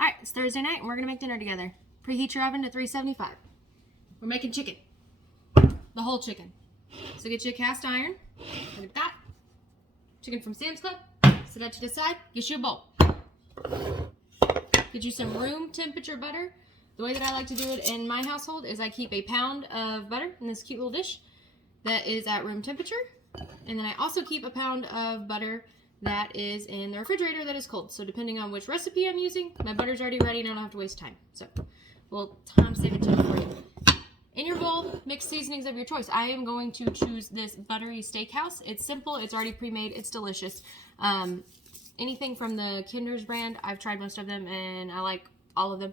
All right, it's Thursday night and we're gonna make dinner together. Preheat your oven to 375. We're making chicken, the whole chicken. So get you a cast iron, look at that. Chicken from Sam's Club, set that to the side, get you a bowl. Get you some room temperature butter. The way that I like to do it in my household is I keep a pound of butter in this cute little dish that is at room temperature. And then I also keep a pound of butter that is in the refrigerator that is cold. So depending on which recipe I'm using, my butter's already ready and I don't have to waste time. So we'll time save it for you. In your bowl, mix seasonings of your choice. I am going to choose this buttery steakhouse. It's simple, it's already pre-made, it's delicious. Anything from the Kinder's brand, I've tried most of them and I like all of them.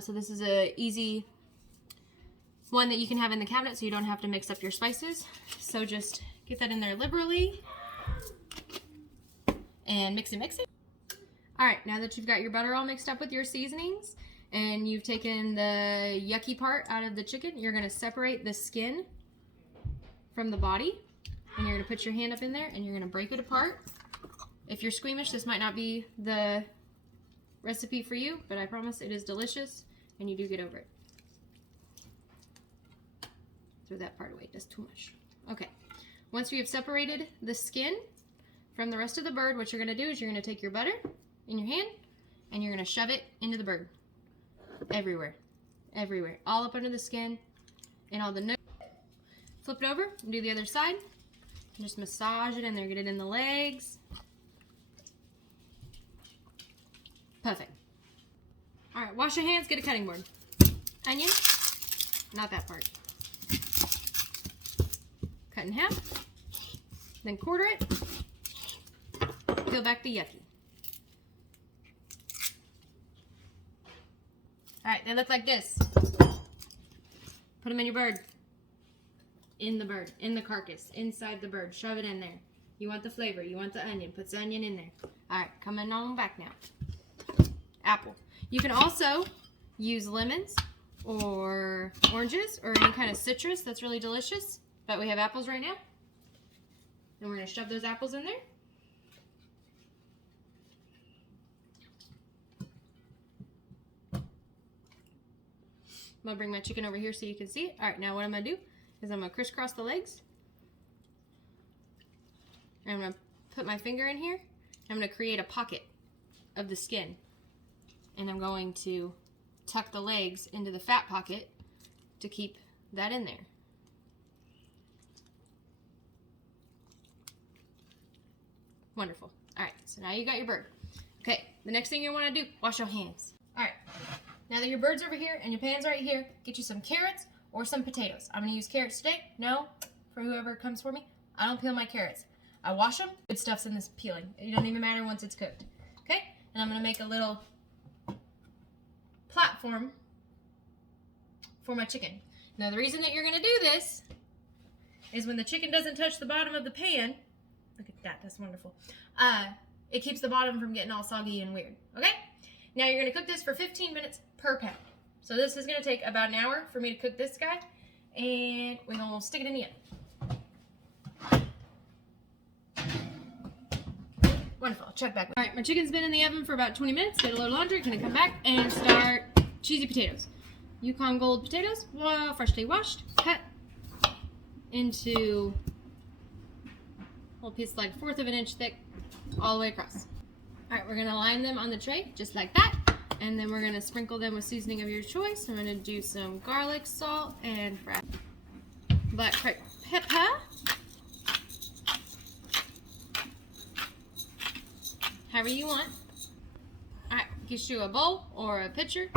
So this is a easy one that you can have in the cabinet so you don't have to mix up your spices. So just get that in there liberally and mix it, mix it. All right, now that you've got your butter all mixed up with your seasonings and you've taken the yucky part out of the chicken, you're gonna separate the skin from the body and you're gonna put your hand up in there and you're gonna break it apart. If you're squeamish, this might not be the recipe for you, but I promise it is delicious and you do get over it. Throw that part away, that's too much. Okay, once you have separated the skin from the rest of the bird, what you're gonna do is you're gonna take your butter in your hand and you're gonna shove it into the bird. Everywhere, everywhere, all up under the skin and all the nooks. Flip it over and do the other side. Just massage it in there, get it in the legs. Perfect. All right, wash your hands, get a cutting board. Onion, not that part. Cut in half, then quarter it. Peel back the yucky. All right, they look like this. Put them in your bird. In the bird, in the carcass, inside the bird. Shove it in there. You want the flavor, you want the onion. Put the onion in there. All right, coming on back now. Apple. You can also use lemons or oranges or any kind of citrus that's really delicious, but we have apples right now. And we're gonna shove those apples in there. I'm gonna bring my chicken over here so you can see it. All right, now what I'm gonna do is I'm gonna crisscross the legs. And I'm gonna put my finger in here. I'm gonna create a pocket of the skin. And I'm going to tuck the legs into the fat pocket to keep that in there. Wonderful. All right, so now you got your bird. Okay, the next thing you want to do, wash your hands. All right, now that your bird's over here and your pan's right here, get you some carrots or some potatoes. I'm going to use carrots today. No, for whoever comes for me, I don't peel my carrots. I wash them. Good stuff's in this peeling. It don't even matter once it's cooked. Okay, and I'm going to make a little platform for my chicken. Now the reason that you're going to do this is when the chicken doesn't touch the bottom of the pan, look at that, that's wonderful, it keeps the bottom from getting all soggy and weird. Okay, now you're going to cook this for 15 minutes per pound. So this is going to take about an hour for me to cook this guy, and we're going to stick it in the oven. Wonderful, check back. All right, my chicken's been in the oven for about 20 minutes. Did a load of laundry. Gonna come back and start cheesy potatoes. Yukon Gold potatoes, freshly washed, cut into a little piece like 1/4 of an inch thick, all the way across. All right, we're gonna line them on the tray just like that, and then we're gonna sprinkle them with seasoning of your choice. I'm gonna do some garlic, salt, and black pepper. However you want. All right, get you a bowl or a pitcher,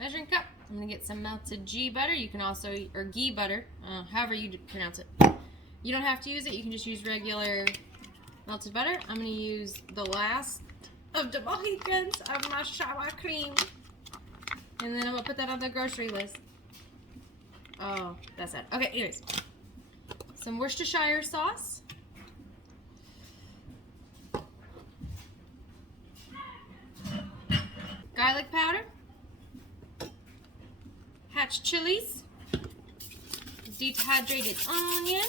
measuring cup. I'm gonna get some melted ghee butter. You can also, or ghee butter, however you pronounce it. You don't have to use it. You can just use regular melted butter. I'm gonna use the last of the Mohicans of my sour cream, and then I'm gonna put that on the grocery list. Oh, that's sad. Okay, anyways, some Worcestershire sauce. Garlic powder, hatch chilies, dehydrated onion,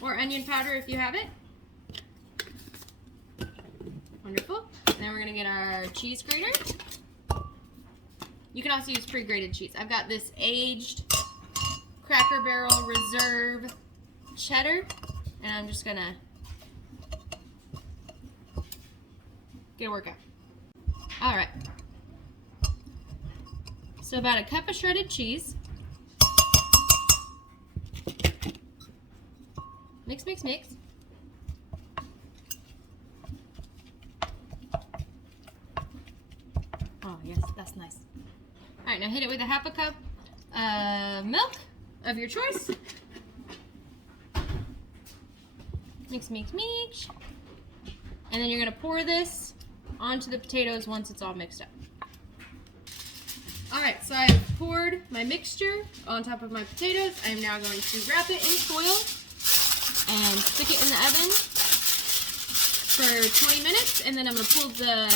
or onion powder if you have it. Wonderful. And then we're going to get our cheese grater. You can also use pre-grated cheese. I've got this aged Cracker Barrel Reserve cheddar, and I'm just gonna get a workout. All right. So about a cup of shredded cheese. Mix, mix, mix. Oh, yes, that's nice. All right, now hit it with a half a cup of milk of your choice. Mix, mix, mix. And then you're gonna pour this onto the potatoes once it's all mixed up. All right, so I've poured my mixture on top of my potatoes. I'm now going to wrap it in foil and stick it in the oven for 20 minutes, and then I'm gonna pull the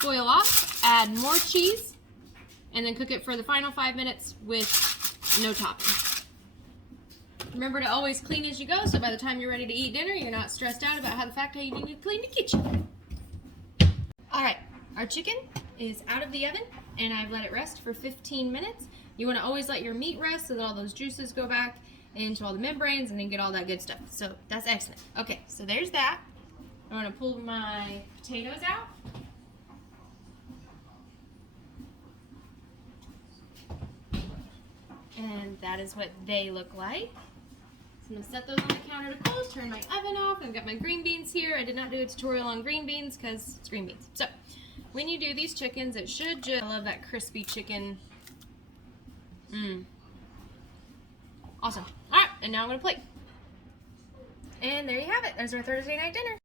foil off, add more cheese, and then cook it for the final 5 minutes with no topping. Remember to always clean as you go, so by the time you're ready to eat dinner, you're not stressed out about how you need to clean the kitchen. All right, our chicken is out of the oven, and I've let it rest for 15 minutes. You want to always let your meat rest so that all those juices go back into all the membranes and then get all that good stuff. So that's excellent. Okay, so there's that. I'm going to pull my potatoes out. And that is what they look like. So I'm going to set those on the counter to close, turn my oven off. I've got my green beans here. I did not do a tutorial on green beans because it's green beans. So when you do these chickens, it should just, I love that crispy chicken. Awesome. All right, and now I'm going to plate. And there you have it. There's our Thursday night dinner.